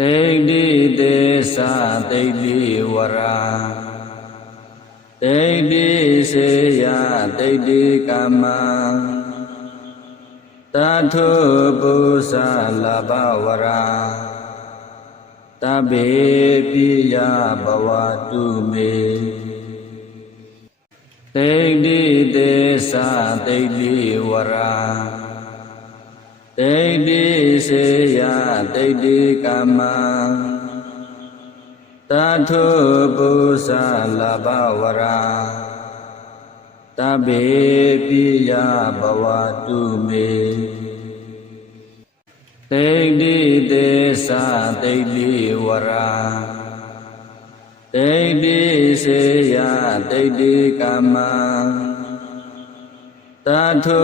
တိဋ္ဌိသေသတိဋ္ဌိဝရာတိဋ္ဌိစေယတိဋ္ဌိကမ္မတထုပု္ပ္ပလဘဝရာတဗ္ဗေပိယဘဝတုမေတိဋ္ဌိသေသတိဋ္ဌိဝရာတိဋ္ဌိစေယတိဋ္ဌိကမ္မတထုပု္ပ္ပလဘဝရာတဗ္ဗေပိယဘဝတုမေတိဋ္ဌိသေသတိဋ္ဌိဝရာတိဋ္ဌိစေယတိဋ္ဌိကမ္မတထု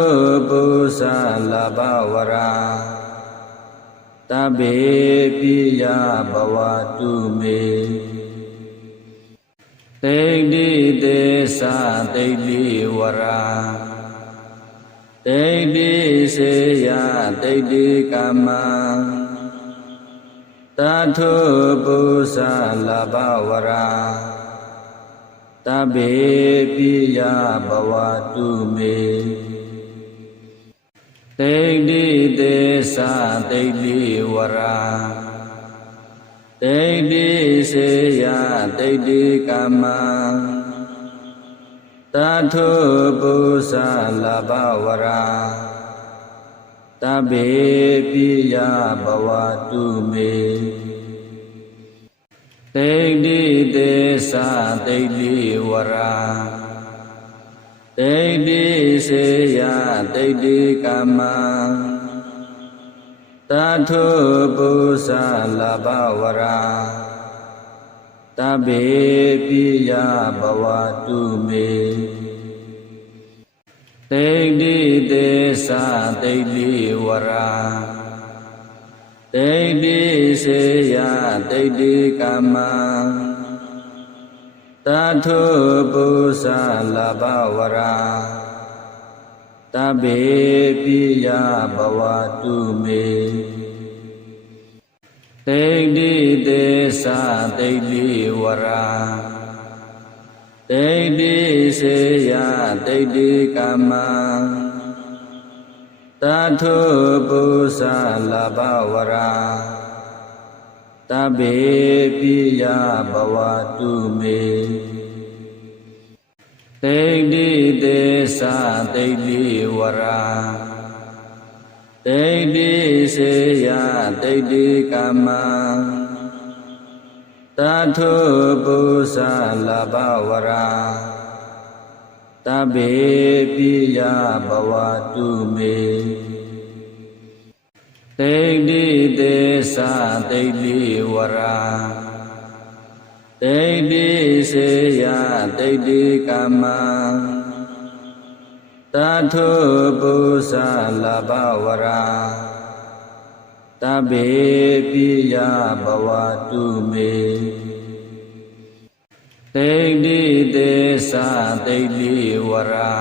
ပု္ပ္ပလဘဝရာတဗ္ဗေပိယဘဝတုမေတိဋ္ဌိသေသတိဋ္ဌိဝရာတိဋ္ဌိစေယတိဋ္ဌိကမ္မတထုပု္ပ္ပလဘဝရာတဗ္ဗေပိယဘဝတုမေတိဋ္ဌိသေသတိဋ္ဌိဝရာတိဋ္ဌိစေယတိဋ္ဌိကမ္မတထုပု္ပ္ပလဘဝရာတဗ္ဗေပိယဘဝတုမေတိဋ္ဌိသေသတိဋ္ဌိဝရာတိဋ္ဌိစေယတိဋ္ဌိကမ္မတထုပု္ပ္ပလဘဝရာတဗ္ဗေပိယဘဝတုမေတိဋ္ဌိသေသတိဋ္ဌိဝရာတိဋ္ဌိစေယတိဋ္ဌိကမ္မတထုပု္ပ္ပလဘဝရာတဗ္ဗေပိယဘဝတုမေတိဋ္ဌိသေသတိဋ္ဌိဝရာတိဋ္ဌိစေယတိဋ္ဌိကမ္မတထုပု္ပ္ပလဘဝရာတဗ္ဗေပိယဘဝတုမေတိဋ္ဌိသေသတိဋ္ဌိဝရာတိဋ္ဌိစေယတိဋ္ဌိကမ္မတထုပု္ပ္ပလဘဝရာတဗ္ဗေပိယဘဝတုမေတိဋ္ဌိသေသတိဋ္ဌိဝရာတိဋ္ဌိစေယတိဋ္ဌိကမ္မတထုပု္ပ္ပလဘဝရာတဗ္ဗေပိယဘဝတုမေတိဋ္ဌိသေသတိဋ္ဌိဝရာ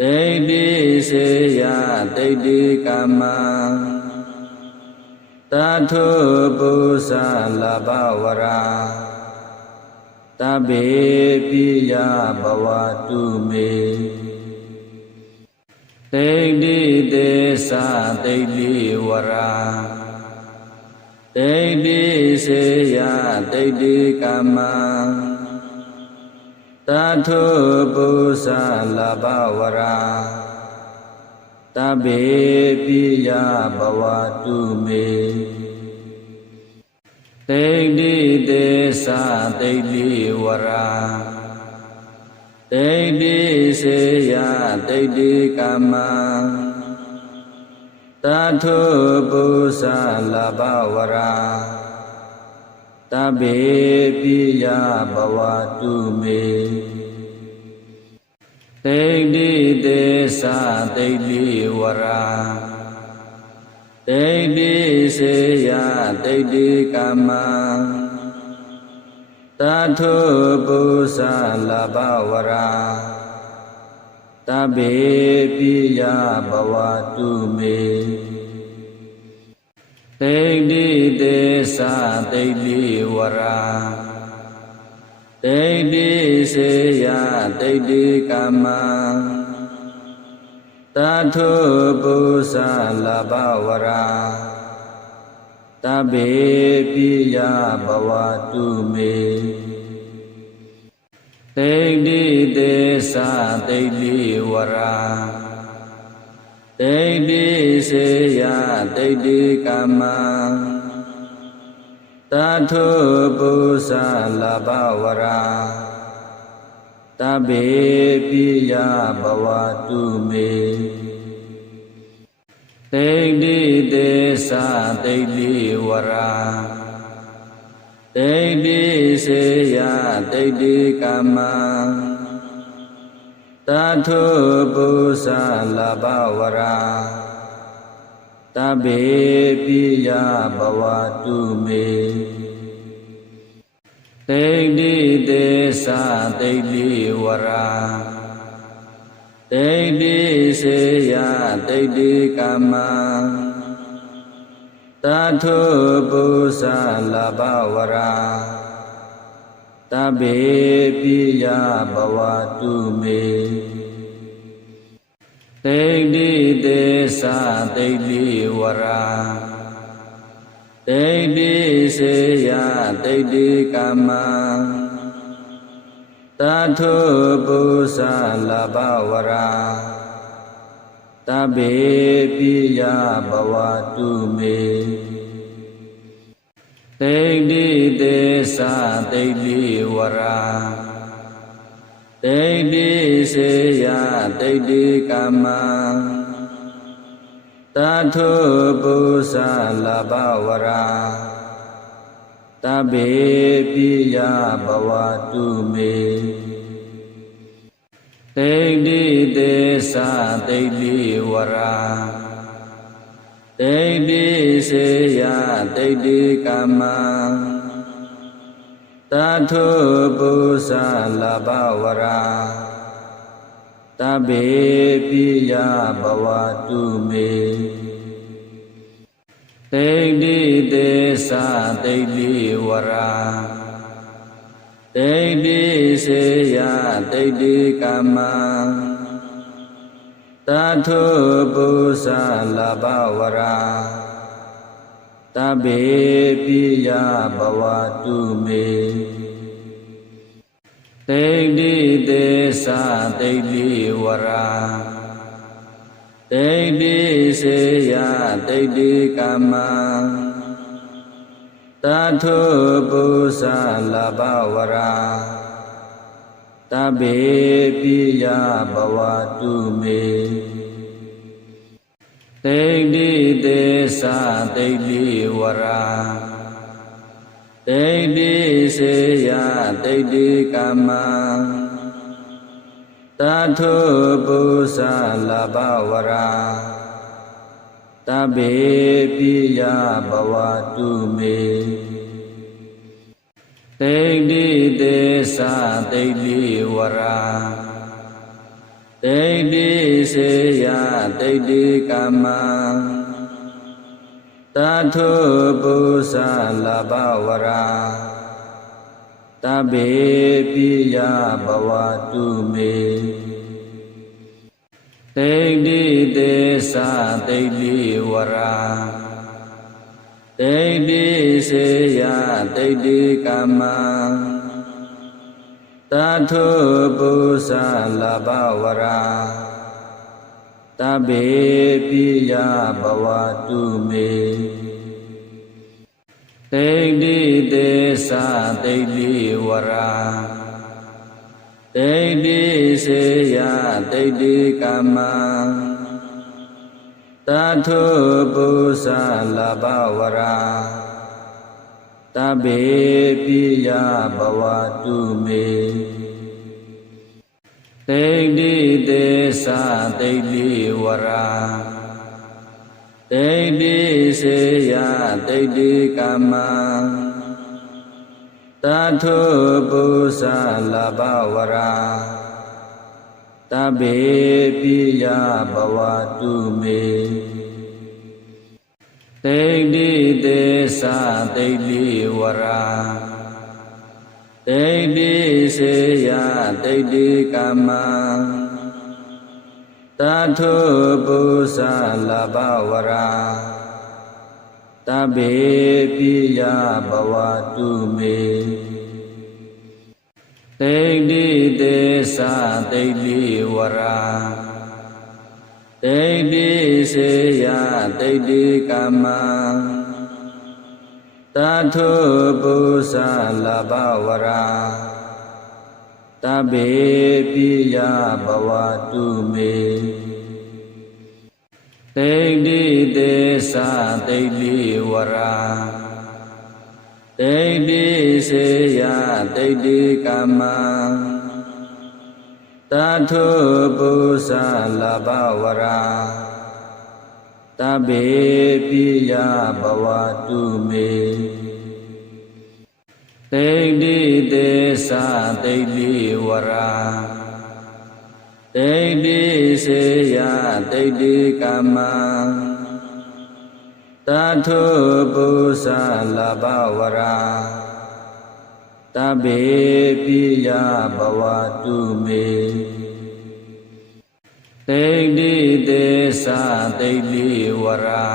တိဋ္ဌိစေယတိဋ္ဌိကမ္မတထုပု္ပ္ပလဘဝရာတဗ္ဗေပိယဘဝတုမေတိဋ္ဌိသေသတိဋ္ဌိဝရာတိဋ္ဌိစေယတိဋ္ဌိကမ္မတထုပု္ပ္ပလဘဝရာတဗ္ဗေပိယဘဝတုမေတိဋ္ဌိသေသတိဋ္ဌိဝရာတိဋ္ဌိစေယတိဋ္ဌိကမ္မတထုပု္ပ္ပလဘဝရာတဗ္ဗေပိယဘဝတုမေတိဋ္ဌိသေသတိဋ္ဌိဝရာတိဋ္ဌိစေယတိဋ္ဌိကမ္မတထုပု္ပ္ပလဘဝရာတဗ္ဗေပိယဘဝတုမေ တိဋ္ဌိသေသတိဋ္ဌိဝရာတိဋ္ဌိစေယတိဋ္ဌိကမ္မတထုပုသလဘဝရာတဗ္ဗေပိယဘဝတုမေတိဋ္ဌိသေသတိဋ္ဌိဝရာတိဋ္ဌိစေယတိဋ္ဌိကမ္မတထုပုသလဘဝရာတဗ္ဗေပိယဘဝတုမေတိဋ္ဌိသေသတိဋ္ဌိဝရာတိဋ္ဌိစေယတိဋ္ဌိကမ္မတထုပုသလဘဝရာတဗ္ဗေပိယဘဝတုမေတိဋ္ဌိသေသတိဋ္ဌိဝရာတိဋ္ဌိစေယတိဋ္ဌိကမ္မတထုပုသလဘဝရာတဗ္ဗေပိယဘဝတုမေတိဋ္ဌိသေသတိဋ္ဌိဝရာတိဋ္ဌိစေယတိဋ္ဌိကမ္မတထုပုသလဘဝရာတဗ္ဗေပိယဘဝတုမေတိဋ္ဌိသေသတိဋ္ဌိဝရာတိဋ္ဌိစေယတိဋ္ဌိကမ္မတထုပုသလဘဝရာတဗ္ဗေပိယဘဝတုမေတိဋ္ဌိသေသတိဋ္ဌိဝရာတိဋ္ဌိစေယတိဋ္ဌိကမ္မတထုပုသလဘဝရာတဗ္ဗေပိယဘဝတုမေတိဋ္ဌိသေသတိဋ္ဌိဝရာတိဋ္ဌိစေယတိဋ္ဌိကမ္မတထုပုသလဘဝရာတဗ္ဗေပိယဘဝတုမေတိဋ္ဌိသေသတိဋ္ဌိဝရာတိဋ္ဌိစေယတိဋ္ဌိကမ္မတထုပုသလဘဝရာတဗ္ဗေပိယဘဝတုမေတိဋ္ဌိသေသတိဋ္ဌိဝရာတိဋ္ဌိစေယတိဋ္ဌိကမ္မတထုပုသလဘဝရာတဗ္ဗေပိယဘဝတုမေတိဋ္ဌိသေသတိဋ္ဌိဝရာတိဋ္ဌိစေယတိဋ္ဌိကမ္မတထုပုသလဘဝရာတဗ္ဗေပိယဘဝတုမေတိဋ္ဌိသေသတိဋ္ဌိဝရာတိဋ္ဌိစေယတိဋ္ဌိကမ္မတထုပုသလဘဝရာတဗ္ဗေပိယဘဝတုမေတိဋ္ဌိသေသတိဋ္ဌိဝရာတိဋ္ဌိစေယတိဋ္ဌိကမ္မတထုပုသလဘဝရာတဗ္ဗေပိယဘဝတုမေတိဋ္ဌိသေသတိဋ္ဌိဝရာတိဋ္ဌိစေယတိဋ္ဌိကမ္မတထုပုသလဘဝရာတဗ္ဗေပိယဘဝတုမေ တိဋ္ဌိသေသတိဋ္ဌိဝရာတိဋ္ဌိစေယတိဋ္ဌိကမ္မတထုပု္ပ္ပလဘဝရာတဗ္ဗေပိယဘဝတုမေတိဋ္ဌိသေသတိဋ္ဌိဝရာတိဋ္ဌိစေယတိဋ္ဌိကမ္မတထုပု္ပ္ပလဘဝရာတဗ္ဗေပိယဘဝတုမေတိဋ္ဌိသေသတိဋ္ဌိဝရာတိဋ္ဌိစေယတိဋ္ဌိကမ္မတထုပု္ပ္ပလဘဝရာတဗ္ဗေပိယဘဝတုမေတိဋ္ဌိသေသတိဋ္ဌိဝရာတိဋ္ဌိစေယတိဋ္ဌိကမ္မတထုပု္ပ္ပလဘဝရာတဗ္ဗေပိယဘဝတုမေတိဋ္ဌိသေသတိဋ္ဌိဝရာ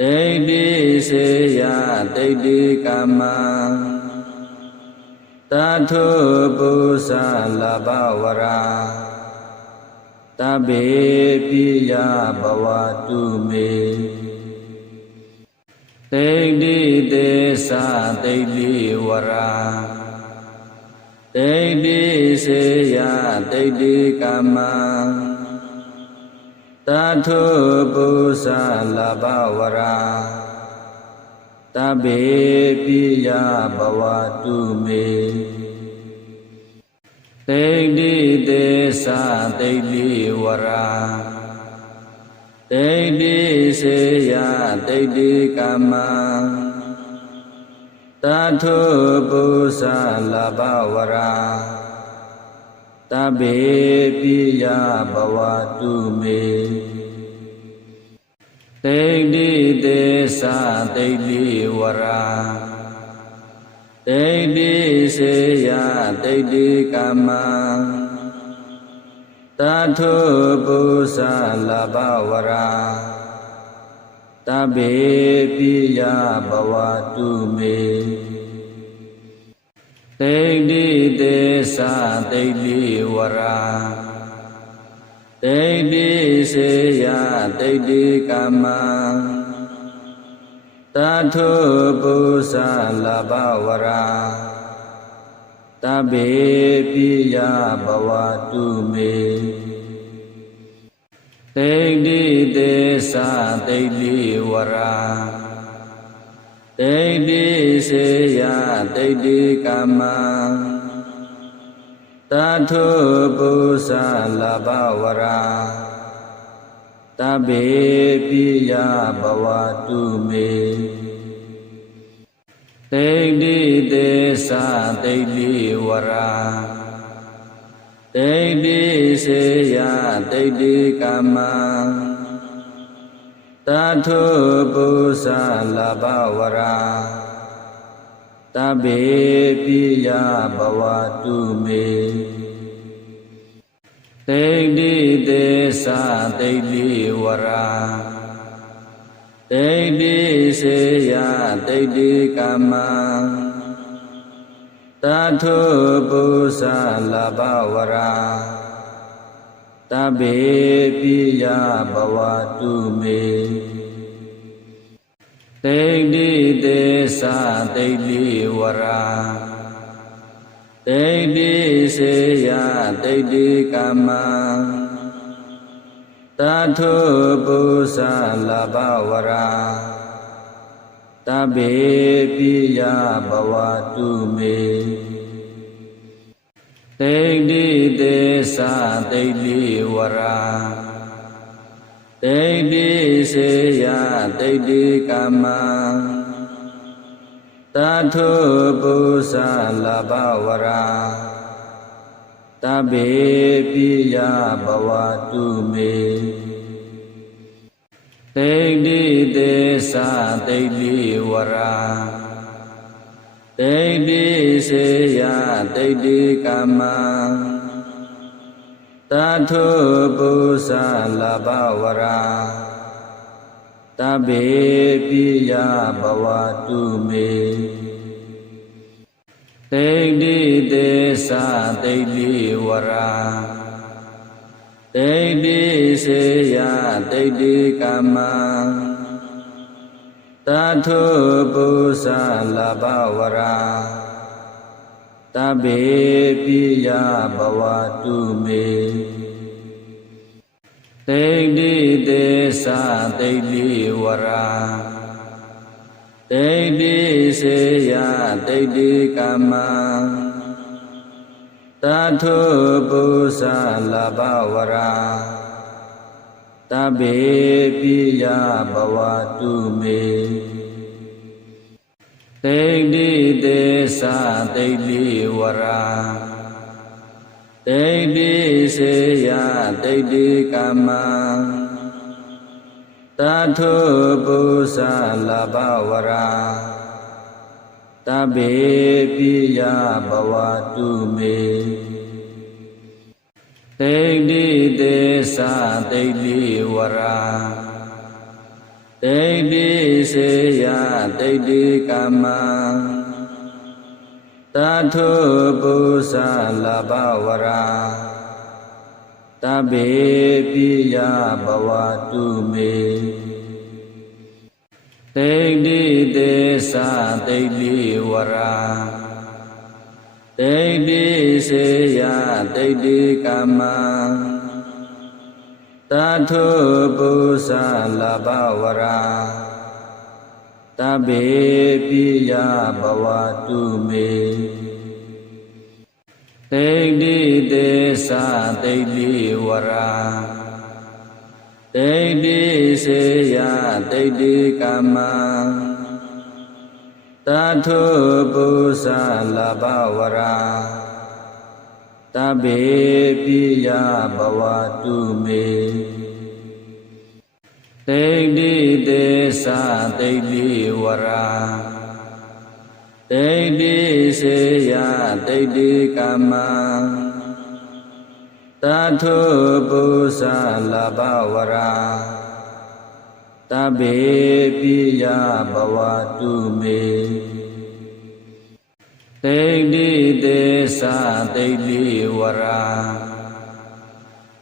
တိဋ္ဌိစေယတိဋ္ဌိကမ္မတထုပု္ပ္ပလဘဝရာတဗ္ဗေပိယဘဝတုမေတိဋ္ဌိသေသတိဋ္ဌိဝရာတိဋ္ဌိစေယတိဋ္ဌိကမ္မတထုပု္ပ္ပလဘဝရာတဗ္ဗေပိယဘဝတုမေတိဋ္ဌိသေသတိဋ္ဌိဝရာတိဋ္ဌိစေယတိဋ္ဌိကမ္မတထုပု္ပ္ပလဘဝရာတဗ္ဗေပိယဘဝတုမေတိဋ္ဌိသေသတိဋ္ဌိဝရာတိဋ္ဌိစေယတိဋ္ဌိကမ္မတထုပု္ပ္ပလဘဝရာတဗ္ဗေပိယဘဝတုမေတိဋ္ဌိသေသတိဋ္ဌိဝရာတိဋ္ဌိစေယတိဋ္ဌိကမ္မတထုပု္ပ္ပလဘဝရာတဗ္ဗေပိယဘဝတုမေတိဋ္ဌိသေသတိဋ္ဌိဝရာတိဋ္ဌိစေယတိဋ္ဌိကမ္မတထုပု္ပ္ပလဘဝရာတဗ္ဗေပိယဘဝတုမေတိဋ္ဌိသေသတိဋ္ဌိဝရာတိဋ္ဌိစေယတိဋ္ဌိကမ္မတထုပု္ပ္ပလဘဝရာတဗ္ဗေပိယဘဝတုမေတိဋ္ဌိသေသတိဋ္ဌိဝရာတိဋ္ဌိစေယတိဋ္ဌိကမ္မတထုပု္ပ္ပလဘဝရာတဗ္ဗေပိယဘဝတုမေတိဋ္ဌိသေသတိဋ္ဌိဝရာတိဋ္ဌိစေယတိဋ္ဌိကမ္မတထုပု္ပ္ပလဘဝရာတဗ္ဗေပိယဘဝတုမေတိဋ္ဌိသေသတိဋ္ဌိဝရာတိဋ္ဌိစေယတိဋ္ဌိကမ္မတထုပု္ပ္ပလဘဝရာတဗ္ဗေပိယဘဝတုမေ တိဋ္ဌိသေသတိဋ္ဌိဝရာတိဋ္ဌိစေယတိဋ္ဌိကာမံတထုပု္ပ္ပလဘဝရာတဗ္ဗေပိယဘဝတုမေတိဋ္ဌိသေသတိဋ္ဌိဝရာတိဋ္ဌိစေယတိဋ္ဌိကာမံတထုပု္ပ္ပလဘဝရာတဗ္ဗေပိယဘဝတုမေတိဋ္ဌိသေသတိဋ္ဌိဝရာတိဋ္ဌိစေယတိဋ္ဌိကာမံတထုပု္ပ္ပလဘဝရာတဗ္ဗေပိယဘဝတုမေတိဋ္ဌိသေသတိဋ္ဌိဝရာတိဋ္ဌိစေယတိဋ္ဌိကာမံတထုပု္ပ္ပလဘဝရာတဗ္ဗေပိယဘဝတုမေတိဋ္ဌိသေသတိဋ္ဌိဝရာတိဋ္ဌိစေယတိဋ္ဌိကာမံတထုပု္ပ္ပလဘဝရာတဗ္ဗေပိယဘဝတုမေတိဋ္ဌိသေသတိဋ္ဌိဝရာတိဋ္ဌိစေယတိဋ္ဌိကာမံတထုပု္ပ္ပလဘဝရာတဗ္ဗေပိယဘဝတုမေတိဋ္ဌိသေသတိဋ္ဌိဝရာတိဋ္ဌိစေယတိဋ္ဌိကာမံတထုပု္ပ္ပလဘဝရာတဗ္ဗေပိယဘဝတုမေတိဋ္ဌိသေသတိဋ္ဌိဝရာတိဋ္ဌိစေယတိဋ္ဌိကာမံတထုပု္ပ္ပလဘဝရာတဗ္ဗေပိယဘဝတုမေတိဋ္ဌိသေသတိဋ္ဌိဝရာ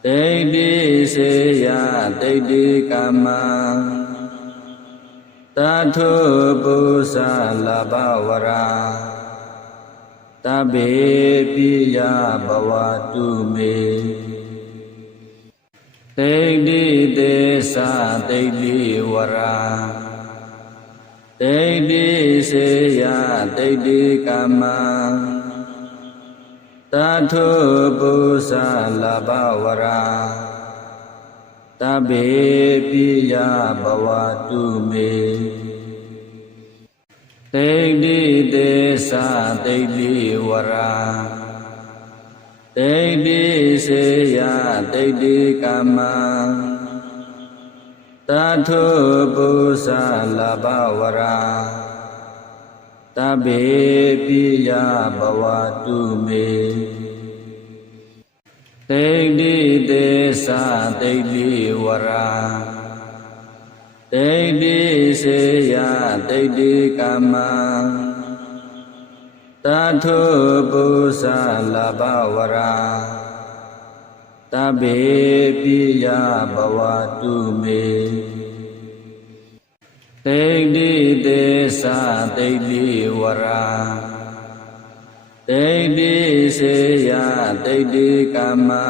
တိဋ္ဌိစေယတိဋ္ဌိကာမံတထုပု္ပ္ပလဘဝရာတဗ္ဗေပိယဘဝတုမေတိဋ္ဌိသေသတိဋ္ဌိဝရာတိဋ္ဌိစေယတိဋ္ဌိကာမံတထုပု္ပ္ပလဘဝရာတဗ္ဗေပိယဘဝတုမေတိဋ္ဌိသေသတိဋ္ဌိဝရာတိဋ္ဌိစေယတိဋ္ဌိကာမံတထုပု္ပ္ပလဘဝရာတဗ္ဗေပိယဘဝတုမေတိဋ္ဌိသေသတိဋ္ဌိဝရာတိဋ္ဌိစေယတိဋ္ဌိကာမံတထုပု္ပ္ပလဘဝရာတဗ္ဗေပိယဘဝတုမေတိဋ္ဌိသေသတိဋ္ဌိဝရာတိဋ္ဌိစေယတိဋ္ဌိကာမံ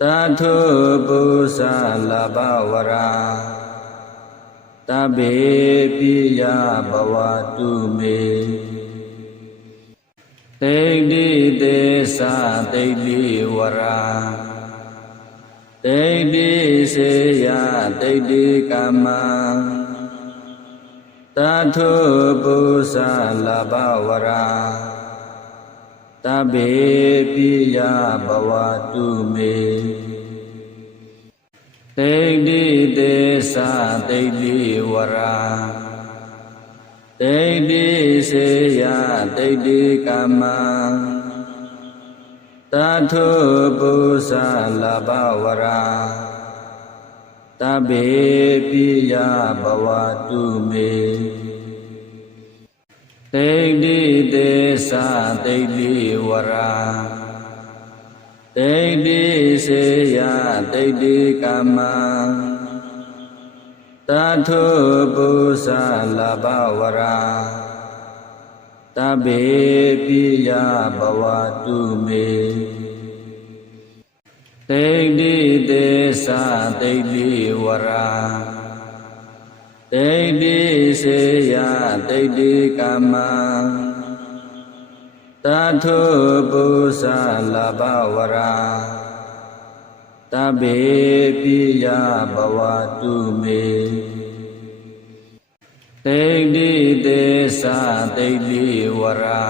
တထုပု္ပ္ပလဘဝရာတဗ္ဗေပိယဘဝတုမေတိဋ္ဌိသေသတိဋ္ဌိဝရာတိဋ္ဌိစေယတိဋ္ဌိကာမံတထုပု္ပ္ပလဘဝရာတဗ္ဗေပိယဘဝတုမေတိဋ္ဌိ saတိဋ္ဌိဝရာတိဋ္ဌိစေယတိဋ္ဌိကမ္မတထုပု္ပ္ပလဘဝရာတဗ္ဗေပိယဘဝတုမေတိဋ္ဌိတေသတိဋ္ဌိဝရာတိဋ္ဌိစေယတိဋ္ဌိကမ္မတထုပု္ပ္ပလဘဝရာတဗ္ဗေပိယဘဝတုမေတိဋ္ဌိတေသတိဋ္ဌိဝရာတိဋ္ဌိစေယတိဋ္ဌိကမ္မတထုပု္ပ္ပလဘဝရာတဗ္ဗေပိယဘဝတုမေတိဋ္ဌိတေသတိဋ္ဌိဝရာ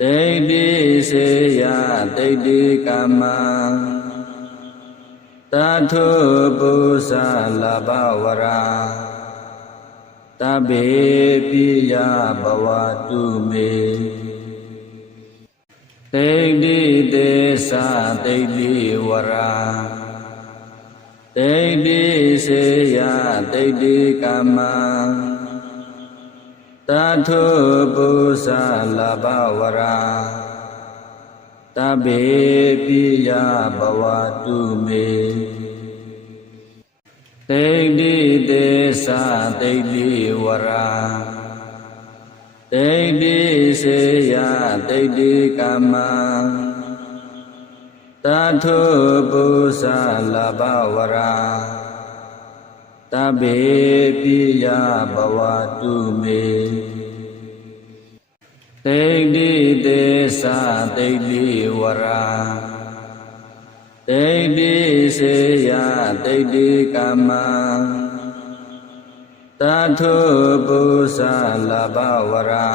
တိဋ္ဌိစေယတိဋ္ဌိကမ္မတထုပု္ပ္ပလဘဝရာတဗ္ဗေပိယဘဝတုမေတိဋ္ဌိတေသတိဋ္ဌိဝရာတိဋ္ဌိစေယတိဋ္ဌိကမ္မတထုပု္ပ္ပလဘဝရာတဗ္ဗေပိယဘဝတုမေတိဋ္ဌိတေသတိဋ္ဌိဝရာတိဋ္ဌိစေယတိဋ္ဌိကမ္မတထုပု္ပ္ပလဘဝရာတဗ္ဗေပိယဘဝတုမေတိဋ္ဌိတေသတိဋ္ဌိဝရာတိဋ္ဌိစေယတိဋ္ဌိကမ္မတထုပု္ပ္ပလဘဝရာ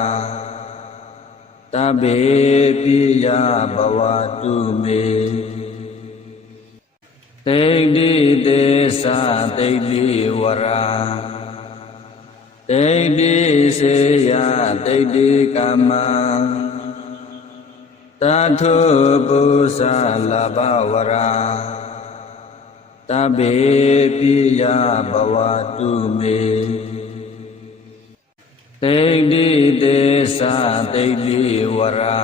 တဗ္ဗေပိယဘဝတုမေတိဋ္ဌိတေသတိဋ္ဌိဝရာတိဋ္ဌိစေယတိဋ္ဌိကမ္မတထုပု္ပ္ပလဘဝရာတဗ္ဗေပိယဘဝတုမေတိဋ္ဌိတေသတိဋ္ဌိဝရာ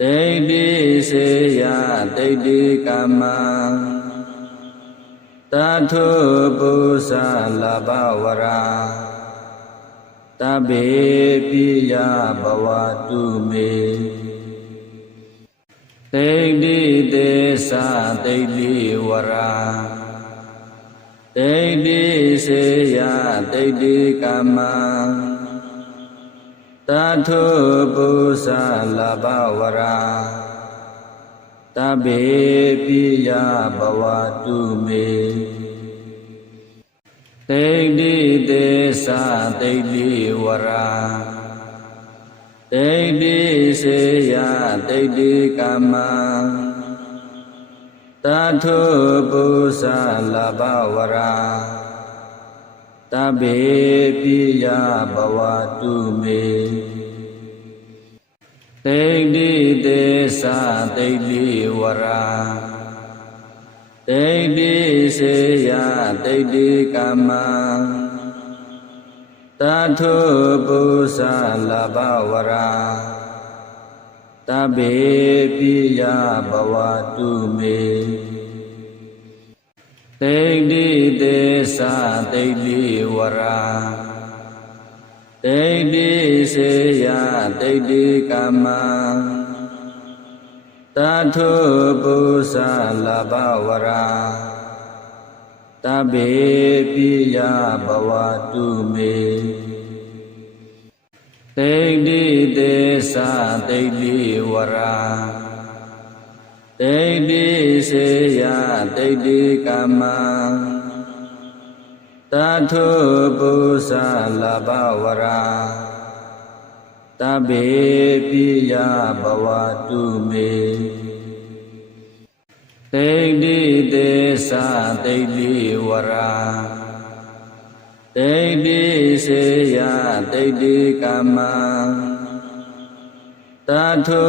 တိဋ္ဌိစေယတိဋ္ဌိကမ္မတထုပု္ပ္ပလဘဝရာတဗ္ဗေပိယဘဝတုမေတိဋ္ဌိတေသတိဋ္ဌိဝရာတိဋ္ဌိစေယတိဋ္ဌိကမ္မတထုပု္ပ္ပလဘဝရာတဗ္ဗေပိယဘဝတုမေတိဋ္ဌိတေသတိဋ္ဌိဝရာတိဋ္ဌိစေယတိဋ္ဌိကမ္မတထုပု္ပ္ပလဘဝရာတဗ္ဗေပိယဘဝတုမေတိဋ္ဌိတေသတိဋ္ဌိဝရာတိဋ္ဌိစေယတိဋ္ဌိကမ္မတထုပု္ပ္ပလဘဝရာတဗ္ဗေပိယဘဝတုမေတိဋ္ဌိတေသတိဋ္ဌိဝရာတိဋ္ဌိစေယတိဋ္ဌိကမ္မတထုပု္ပ္ပလဘဝရာတဗ္ဗေပိယဘဝတုမေတိဋ္ဌိတေသတိဋ္ဌိဝရာတိဋ္ဌိစေယတိဋ္ဌိကမ္မတထုပု္ပ္ပလဘဝရာတဗ္ဗေပိယဘဝတုမေ တိဋ္ဌိသေသတိဋ္ဌိဝရာတိဋ္ဌိစေယတိဋ္ဌိကမ္မတထု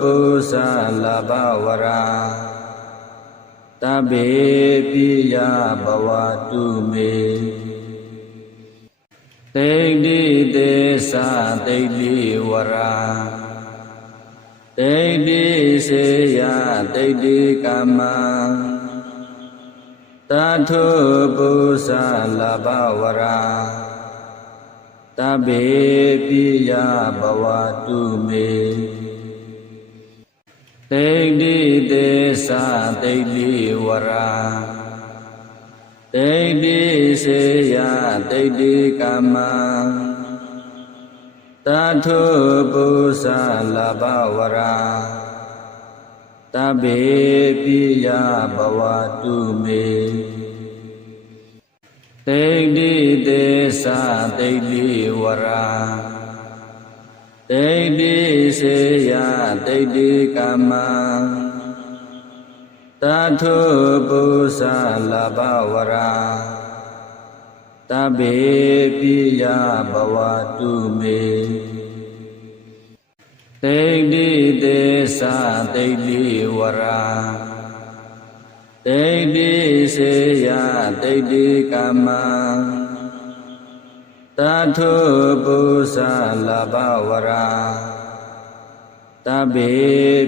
ပု္ပ္ပလဘဝရာတဗ္ဗေပိယဘဝတုမေတိဋ္ဌိသေသတိဋ္ဌိဝရာတိဋ္ဌိစေယတိဋ္ဌိကမ္မတထုပု္ပ္ပလဘဝရာတဗ္ဗေပိယဘဝတုမေတိဋ္ဌိသေသတိဋ္ဌိဝရာတိဋ္ဌိစေယတိဋ္ဌိကမ္မတထုပု္ပ္ပလဘဝရာတဗ္ဗေပိယဘဝတုမေတိဋ္ဌိသေသတိဋ္ဌိဝရာတိဋ္ဌိစေယတိဋ္ဌိကမ္မတထုပု္ပ္ပလဘဝရာတဗ္ဗေပိယဘဝတုမေတိဋ္ဌိသေသတိဋ္ဌိဝရာတိဋ္ဌိစေယတိဋ္ဌိကမ္မတထုပု္ပ္ပလဘဝရာတဗ္ဗေ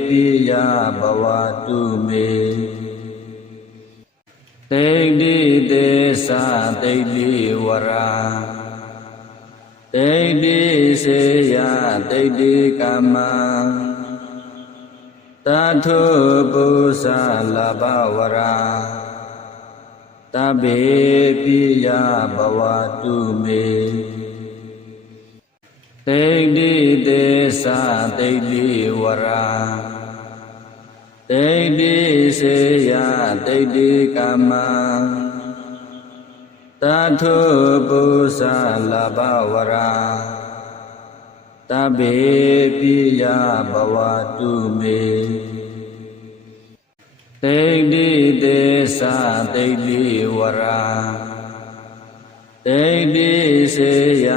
ပိယဘဝတုမေတိဋ္ဌိသေသတိဋ္ဌိဝရာတိဋ္ဌိစေယတိဋ္ဌိကမ္မတထုပု္ပ္ပလဘဝရာတဗ္ဗေပိယဘဝတုမေတိဋ္ဌိသေသတိဋ္ဌိဝရာတိဋ္ဌိစေယတိဋ္ဌိကမ္မတထုပု္ပ္ပလဘဝရာတဗ္ဗေပိယဘဝတုမေတိဋ္ဌိသေသတိဋ္ဌိဝရာတိဋ္ဌိစေယ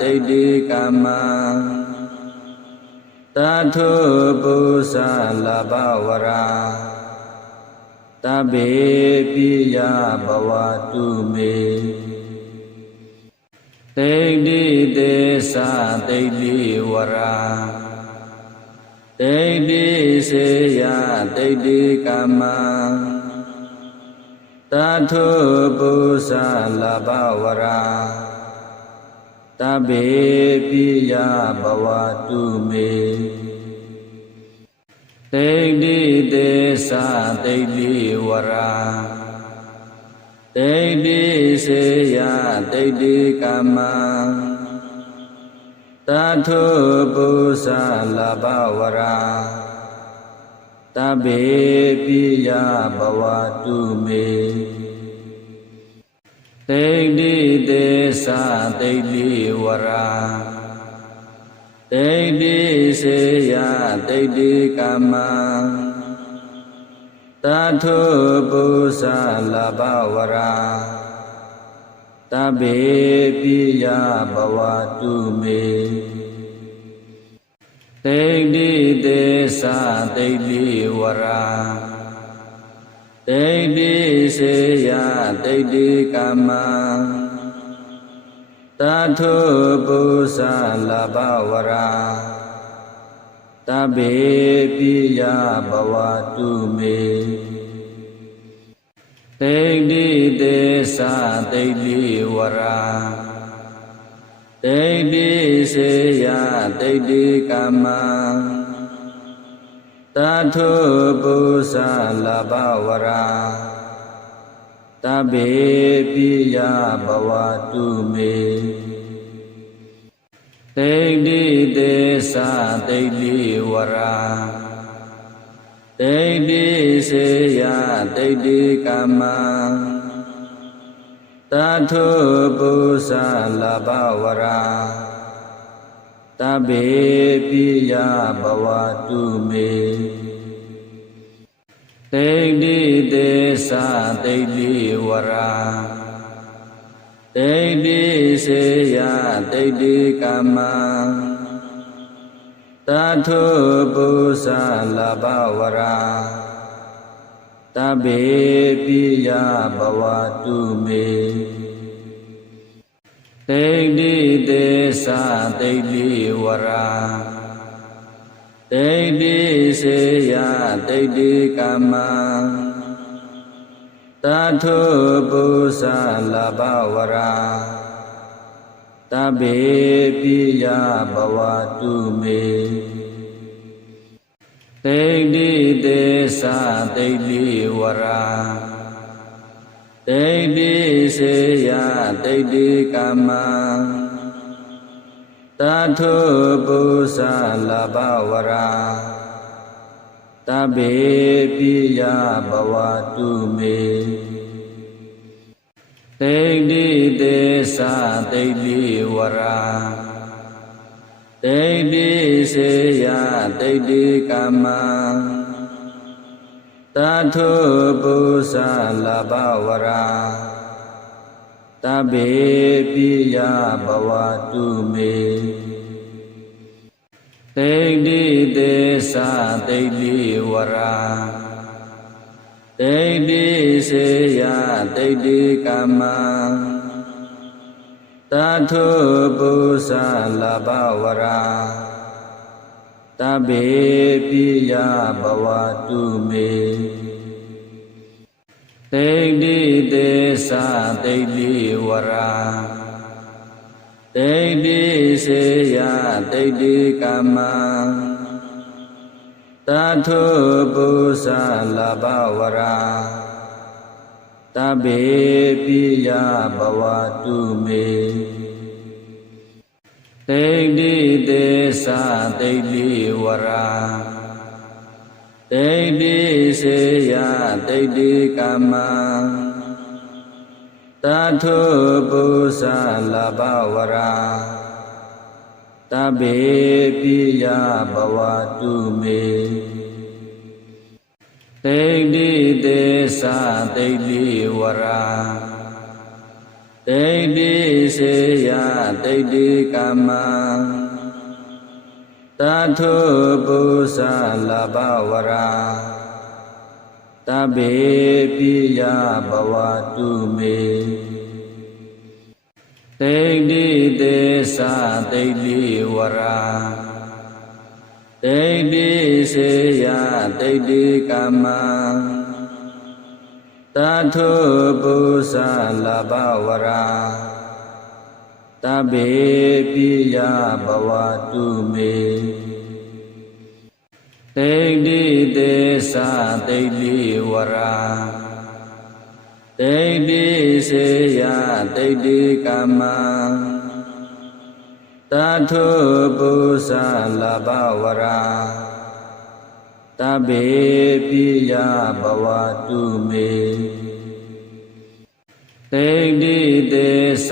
တိဋ္ဌိကမ္မတထုပု္ပ္ပလဘဝရာတဗ္ဗေပိယဘဝတုမေတိဋ္ဌိသေသတိဋ္ဌိဝရာတိဋ္ဌိစေယတိဋ္ဌိကမ္မတထုပု္ပ္ပလဘဝရာတဗ္ဗေပိယဘဝတုမေတိဋ္ဌိသေသတိဋ္ဌိဝရာတိဋ္ဌိစေယတိဋ္ဌိကမ္မတထုပု္ပ္ပလဘဝရာတဗ္ဗေပိယဘဝတုမေတိဋ္ဌိသေသတိဋ္ဌိဝရာတိဋ္ဌိစေယတိဋ္ဌိကမ္မတထုပု္ပ္ပလဘဝရာတဗ္ဗေပိယဘဝတုမေတိဋ္ဌိသေသတိဋ္ဌိဝရာတိဋ္ဌိစေယတိဋ္ဌိကမ္မတထုပု္ပ္ပလဘဝရာတဗ္ဗေပိယဘဝတုမေတိဋ္ဌိသေသတိဋ္ဌိဝရာတိဋ္ဌိစေယတိဋ္ဌိကမ္မတထုပု္ပ္ပလဘဝရာတဗ္ဗေပိယဘဝတုမေတိဋ္ဌိသေသတိဋ္ဌိဝရာတိဋ္ဌိစေယတိဋ္ဌိကမ္မတထုပု္ပ္ပလဘဝရာတဗ္ဗေပိယဘဝတုမေတ တိဋ္ဌိသေသတိဋ္ဌိဝရာတိဋ္ဌိစေယတိဋ္ဌိကာမတထုပု္ပ္ပလဘဝရာတဗ္ဗေပိယဘဝတုမေတိဋ္ဌိသေသတိဋ္ဌိဝရာတိဋ္ဌိစေယတိဋ္ဌိကာမတထုပု္ပ္ပလဘဝရာတဗ္ဗေပိယဘဝတုမေတိဋ္ဌိသေသတိဋ္ဌိဝရာတိဋ္ဌိစေယတိဋ္ဌိကာမတထုပု္ပ္ပလဘဝရာတဗ္ဗေပိယဘဝတုမေတိဋ္ဌိသေသတိဋ္ဌိဝရာတိဋ္ဌိစေယတိဋ္ဌိကာမတထုပု္ပ္ပလဘဝရာတဗ္ဗေပိယဘဝတုမေတိဋ္ဌိသေသတိဋ္ဌိဝရာတိဋ္ဌိစေယတိဋ္ဌိကာမတထုပု္ပ္ပလဘဝရာတဗ္ဗေပိယဘဝတုမေတိဋ္ဌိသေသတိဋ္ဌိဝရာတိဋ္ဌိစေယတိဋ္ဌိကာမတထုပု္ပ္ပလဘဝရာတဗ္ဗေပိယဘဝတုမေတိဋ္ဌိသေသတိဋ္ဌိဝရာတိဋ္ဌိစေယတိဋ္ဌိကာမတထုပု္ပ္ပလဘဝရာတဗ္ဗေပိယဘဝတုမေတိဋ္ဌိသေသတိဋ္ဌိဝရာတိဋ္ဌိစေယတိဋ္ဌိကာမတထုပု္ပ္ပလဘဝရာတဗ္ဗေပိယဘဝတုမေတိဋ္ဌိသေသတိဋ္ဌိဝရာတိဋ္ဌိစေယတိဋ္ဌိကာမတထုပု္ပ္ပလဘဝရာတဗ္ဗေပိယဘဝတုမေတိဋ္ဌိသေသတိဋ္ဌိဝရာတိဋ္ဌိစေယတိဋ္ဌိကာမတထုပု္ပ္ပလဘဝရာတဗ္ဗေပိယဘဝတုမေတိဋ္ဌိသေသ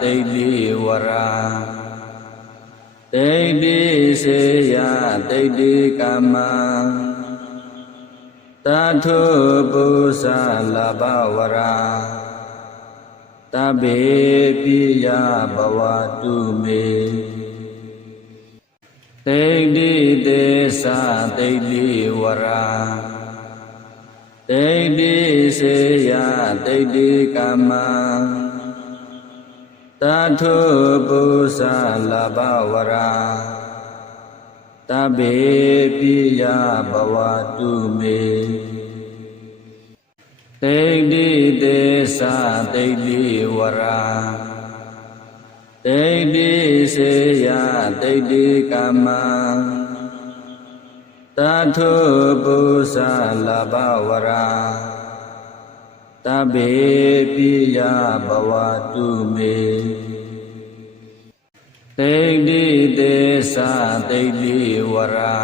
တိဋ္ဌိဝရာတိဋ္ဌိစေယတိဋ္ဌိကာမတထုပု္ပ္ပလဘဝရာတဗ္ဗေပိယဘဝတုမေတိဋ္ဌိသေသတိဋ္ဌိဝရာတိဋ္ဌိစေယတိဋ္ဌိကာမတထုပု္ပ္ပလဘဝရာတဗ္ဗေပိယဘဝတုမေတိဋ္ဌိသေသတိဋ္ဌိဝရာတိဋ္ဌိစေယတိဋ္ဌိကာမတထုပု္ပ္ပလဘဝရာတဗ္ဗေပိယဘဝတုမေတိဋ္ဌိသေသတိဋ္ဌိဝရာ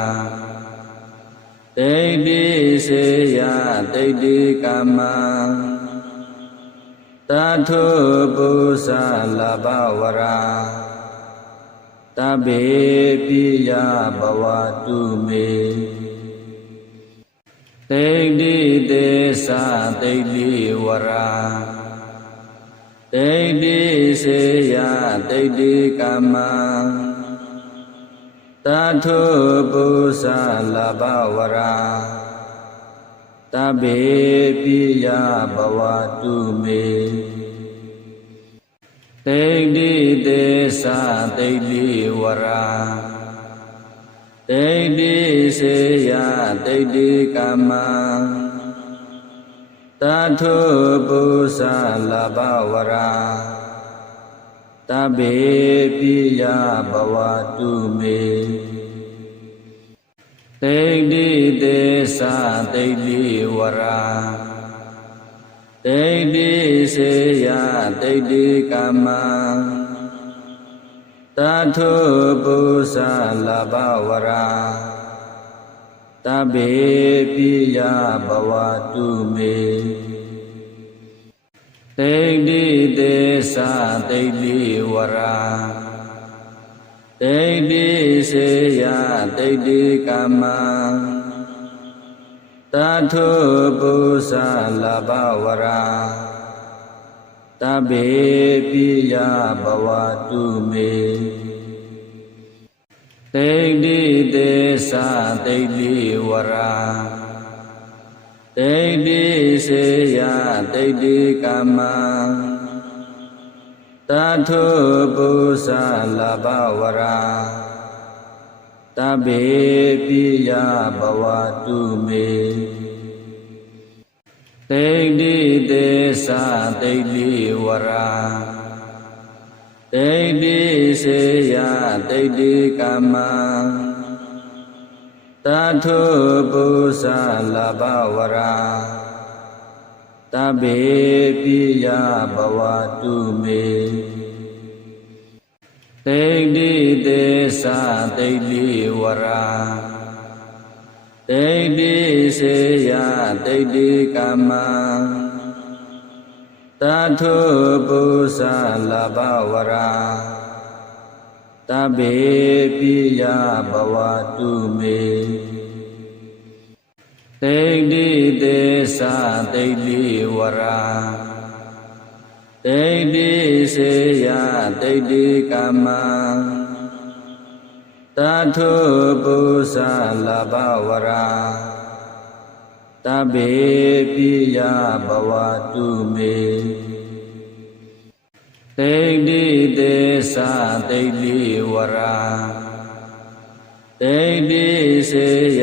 တိဋ္ဌိစေယတိဋ္ဌိကာမတထုပု္ပ္ပလဘဝရာတဗ္ဗေပိယဘဝတုမေတ တိဋ္ဌိသေသတိဋ္ဌိဝရာတိဋ္ဌိစေယတိဋ္ဌိကမ္မတထုပု္ပ္ပလဘဝရာတဗ္ဗေပိယဘဝတုမေတိဋ္ဌိသေသတိဋ္ဌိဝရာတိဋ္ဌိစေယတိဋ္ဌိကမ္မတထုပု္ပ္ပလဘဝရာတဗ္ဗေပိယဘဝတုမေတိဋ္ဌိသေသတိဋ္ဌိဝရာတိဋ္ဌိစေယတိဋ္ဌိကမ္မတထုပု္ပ္ပလဘဝရာတဗ္ဗေပိယဘဝတုမေတိဋ္ဌိသေသတိဋ္ဌိဝရာတိဋ္ဌိစေယတိဋ္ဌိကမ္မတထုပု္ပ္ပလဘဝရာတဗ္ဗေပိယဘဝတုမေတိဋ္ဌိသေသတိဋ္ဌိဝရာတိဋ္ဌိစေယတိဋ္ဌိကမ္မတထုပု္ပ္ပလဘဝရာတဗ္ဗေပိယဘဝတုမေတိဋ္ဌိသေသတိဋ္ဌိဝရာတိဋ္ဌိစေယတိဋ္ဌိကမ္မတထုပု္ပ္ပလဘဝရာတဗ္ဗေပိယဘဝတုမေတိဋ္ဌိသေသတိဋ္ဌိဝရာတိဋ္ဌိစေယတိဋ္ဌိကမ္မတထုပု္ပ္ပလဘဝရာတဗ္ဗေပိယဘဝတုမေတိဋ္ဌိသေသတိဋ္ဌိဝရာတိဋ္ဌိစေယတိဋ္ဌိကမ္မတထုပု္ပ္ပလဘဝရာတဗ္ဗေပိယဘဝတုမေတိဋ္ဌိသေသတိဋ္ဌိဝရာတိဋ္ဌိစေယ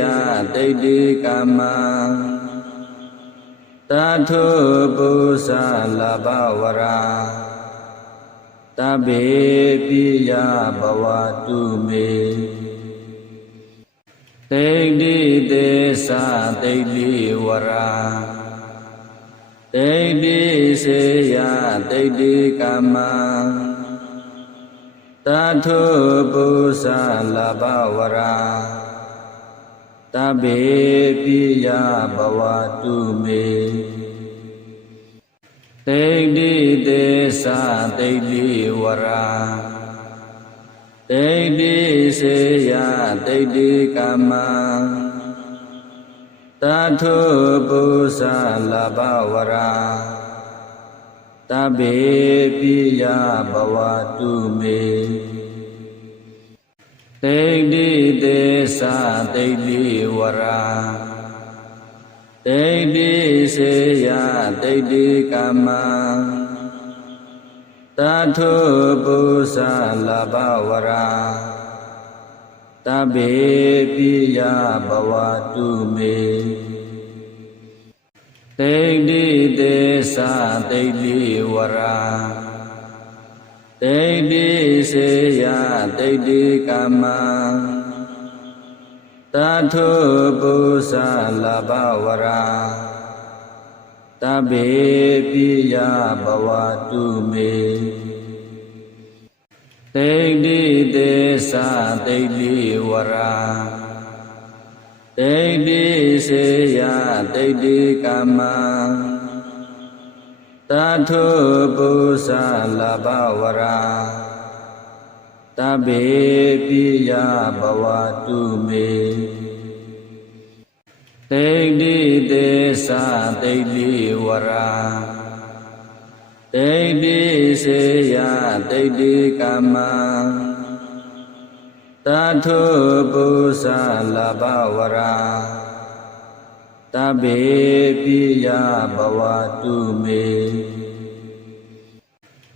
တိဋ္ဌိကမ္မတထုပု္ပ္ပလဘဝရာတဗ္ဗေပိယဘဝတုမေတိဋ္ဌိသေသတိဋ္ဌိဝရာတိဋ္ဌိစေယတိဋ္ဌိကမ္မတထုပု္ပ္ပလဘဝရာတဗ္ဗေပိယဘဝတုမေတိဋ္ဌိသေသတိဋ္ဌိဝရာတိဋ္ဌိစေယတိဋ္ဌိကမ္မတထုပု္ပ္ပလဘဝရာတဗ္ဗေပိယဘဝတုမေတိဋ္ဌိသေသတိဋ္ဌိဝရာတိဋ္ဌိစေယတိဋ္ဌိကမ္မတထုပု္ပ္ပလဘဝရာတဗ္ဗေပိယဘဝတုမေတိဋ္ဌိသေသတိဋ္ဌိဝရာတိဋ္ဌိစေယတိဋ္ဌိကမ္မတထုပု္ပ္ပလဘဝရာတဗ္ဗေပိယဘဝတုမေတိဋ္ဌိသေသတိဋ္ဌိဝရာတိဋ္ဌိစေယတိဋ္ဌိကမ္မတထုပု္ပ္ပလဘဝရာတဗ္ဗေပိယဘဝတုမေတ တိဋ္ဌိသေသတိဋ္ဌိဝရာဒိဋ္ဌိစေယဒိဋ္ဌိကမ္မတထုပု္ပ္ပလဘဝရာတဗ္ဗေပိယဘဝတုမေ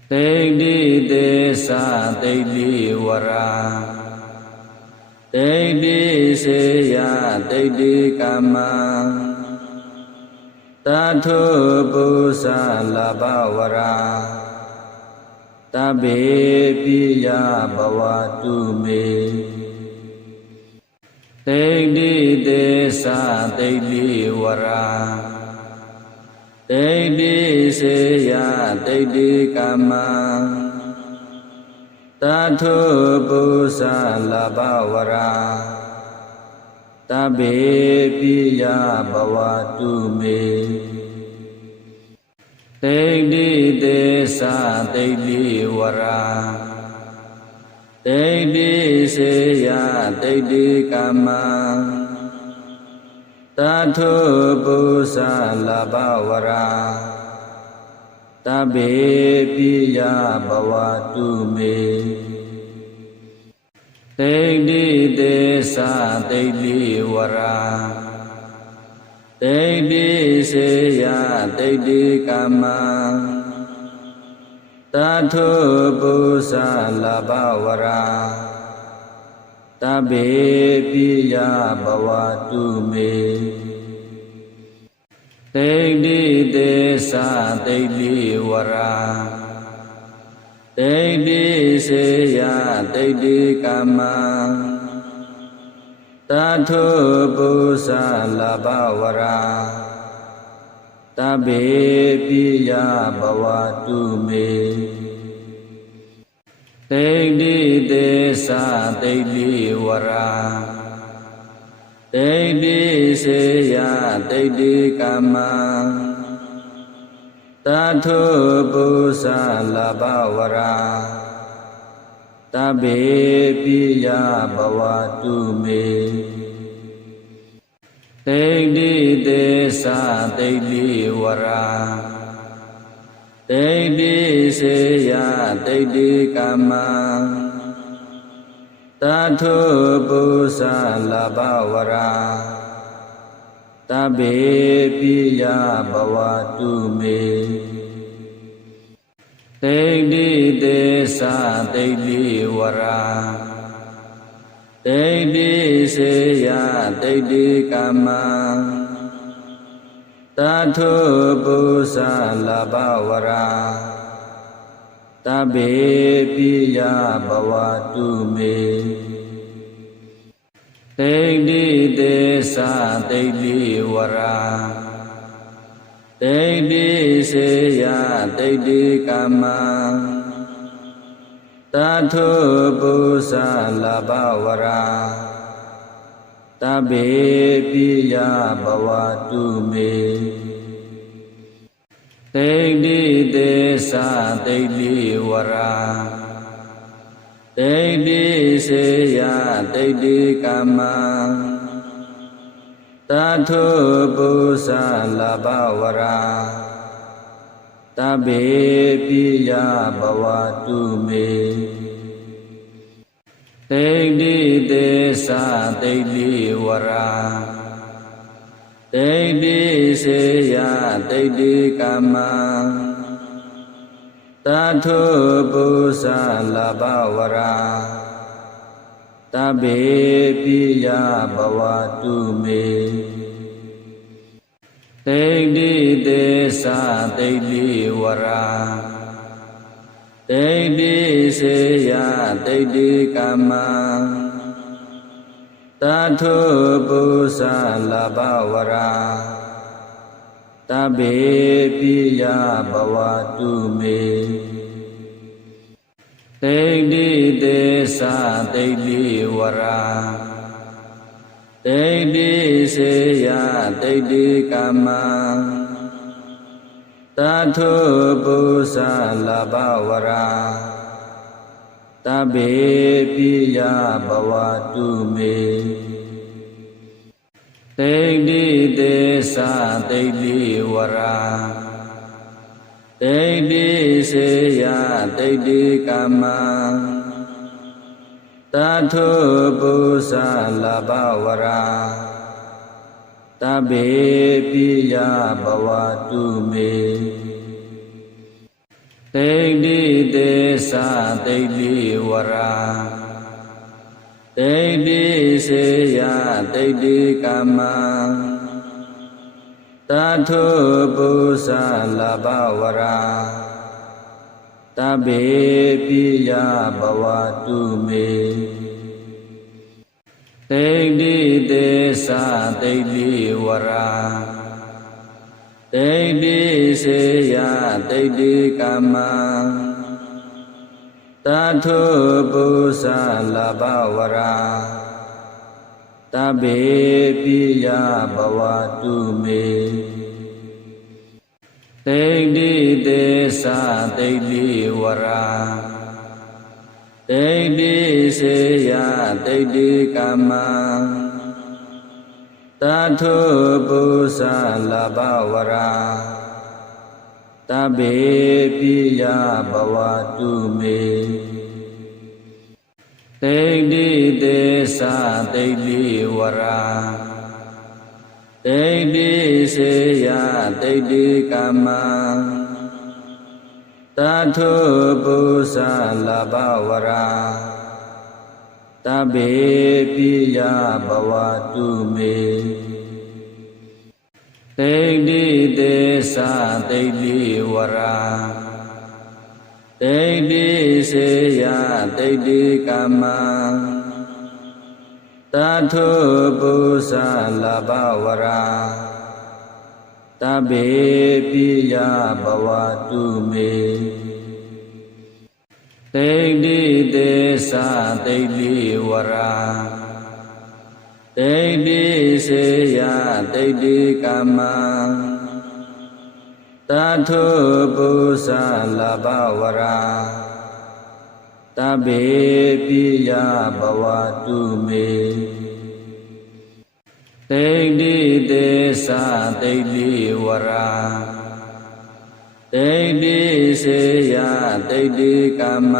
ဒိဋ္ဌိသေသဒိဋ္ဌိဝရာဒိဋ္ဌိစေယဒိဋ္ဌိကမ္မတထုပု္ပ္ပလဘဝရာတဗ္ဗေပိယဘဝတုမေဒိဋ္ဌိသေသဒိဋ္ဌိဝရာဒိဋ္ဌိစေယဒိဋ္ဌိကမ္မတထုပု္ပ္ပလဘဝရာတဗ္ဗေပိယဘဝတုမေဒိဋ္ဌိသေသဒိဋ္ဌိဝရာဒိဋ္ဌိစေယဒိဋ္ဌိကမ္မတထုပု္ပ္ပလဘဝရာတဗ္ဗေပိယဘဝတုမေဒိဋ္ဌိသေသဒိဋ္ဌိဝရာဒိဋ္ဌိစေယဒိဋ္ဌိကမ္မတထုပု္ပ္ပလဘဝရာတဗ္ဗေပိယဘဝတုမေဒိဋ္ဌိသေသဒိဋ္ဌိဝရာဒိဋ္ဌိစေယဒိဋ္ဌိကမ္မတထုပု္ပ္ပလဘဝရာတဗ္ဗေပိယဘဝတုမေဒိဋ္ဌိသေသဒိဋ္ဌိဝရာဒိဋ္ဌိစေယဒိဋ္ဌိကမ္မတထုပု္ပ္ပလဘဝရာတဗ္ဗေပိယဘဝတုမေဒိဋ္ဌိသေသဒိဋ္ဌိဝရာဒိဋ္ဌိစေယဒိဋ္ဌိကမ္မတထုပု္ပ္ပလဘဝရာတဗ္ဗေပိယဘဝတုမေဒိဋ္ဌိသေသဒိဋ္ဌိဝရာဒိဋ္ဌိစေယဒိဋ္ဌိကမ္မတထုပု္ပ္ပလဘဝရာတဗ္ဗေပိယဘဝတုမေဒိဋ္ဌိသေသဒိဋ္ဌိဝရာဒိဋ္ဌိစေယဒိဋ္ဌိကမ္မတထုပု္ပ္ပလဘဝရာတဗ္ဗေပိယဘဝတုမေဒိဋ္ဌိသေသဒိဋ္ဌိဝရာဒိဋ္ဌိစေယဒိဋ္ဌိကမ္မတထုပု္ပ္ပလဘဝရာတဗ္ဗေပိယဘဝတုမေဒိဋ္ဌိသေသဒိဋ္ဌိဝရာဒိဋ္ဌိစေယဒိဋ္ဌိကမ္မတထုပု္ပ္ပလဘဝရာတဗ္ဗေပိယဘဝတုမေဒိဋ္ဌိသေသဒိဋ္ဌိဝရာဒိဋ္ဌိစေယဒိဋ္ဌိကမ္မတထုပု္ပ္ပလဘဝရာတဗ္ဗေပိယဘဝတုမေဒိဋ္ဌိသေသဒိဋ္ဌိဝရာဒိဋ္ဌိစေယဒိဋ္ဌိကမ္မတထုပု္ပ္ပလဘဝရာတဗ္ဗေပိယဘဝတုမေဒ တိဋ္ဌိသေသတိဋ္ဌိဝရာတိဋ္ဌိစေယတိဋ္ဌိကမ္မတထုပုသလဘဝရာတဗ္ဗေပိယဘဝတုမေတိဋ္ဌိသေသတိဋ္ဌိဝရာတိဋ္ဌိစေယတိဋ္ဌိကမ္မတထုပုသလဘဝရာတဗ္ဗေပိယဘဝတုမေတိဋ္ဌိသေသတိဋ္ဌိဝရာတိဋ္ဌိစေယတိဋ္ဌိကမ္မတထုပုသလဘဝရာတဗ္ဗေပိယဘဝတုမေတိဋ္ဌိသေသတိဋ္ဌိဝရာတိဋ္ဌိစေယတိဋ္ဌိကမ္မတထုပုသလဘဝရာတဗ္ဗေပိယဘဝတုမေတိဋ္ဌိသေသတိဋ္ဌိဝရာတိဋ္ဌိစေယတိဋ္ဌိကမ္မတထုပုသလဘဝရာတဗ္ဗေပိယဘဝတုမေတိဋ္ဌိသေသတိဋ္ဌိဝရာတိဋ္ဌိစေယတိဋ္ဌိကမ္မတထုပုသလဘဝရာတဗ္ဗေပိယဘဝတုမေတိဋ္ဌိသေသတိဋ္ဌိဝရာတိဋ္ဌိစေယတိဋ္ဌိကမ္မတထုပုသလဘဝရာတဗ္ဗေပိယဘဝတုမေတိဋ္ဌိသေသတိဋ္ဌိဝရာတိဋ္ဌိစေယတိဋ္ဌိကမ္မ